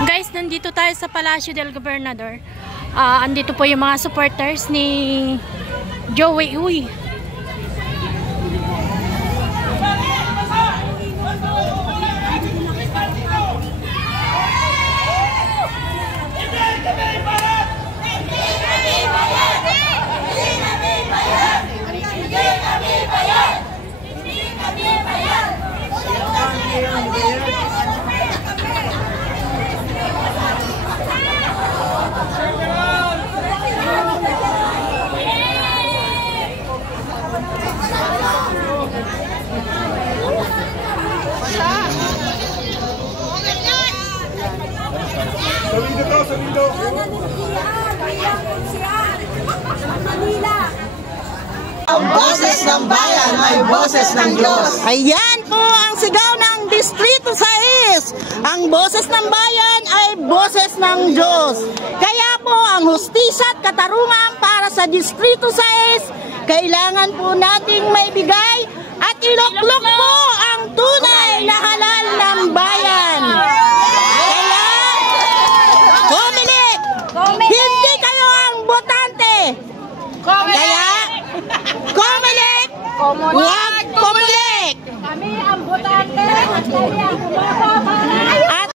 Guys, nandito tayo sa Palacio del Gobernador. Andito po yung mga supporters ni Joey Uy. Ang boses ng bayan ay boses ng Diyos. Ayan po ang sigaw ng Distrito 6. Ang boses ng bayan ay boses ng Diyos. Kaya po ang hustisya at katarungan para sa Distrito 6, kailangan po nating maibigay at iluklok po ang tunay na halal ng bayan. Kaya, Comelec, hindi kayo ang botante. Kaya, Comelec, huwag Comelec! Kami ang botante at kami ang bumoto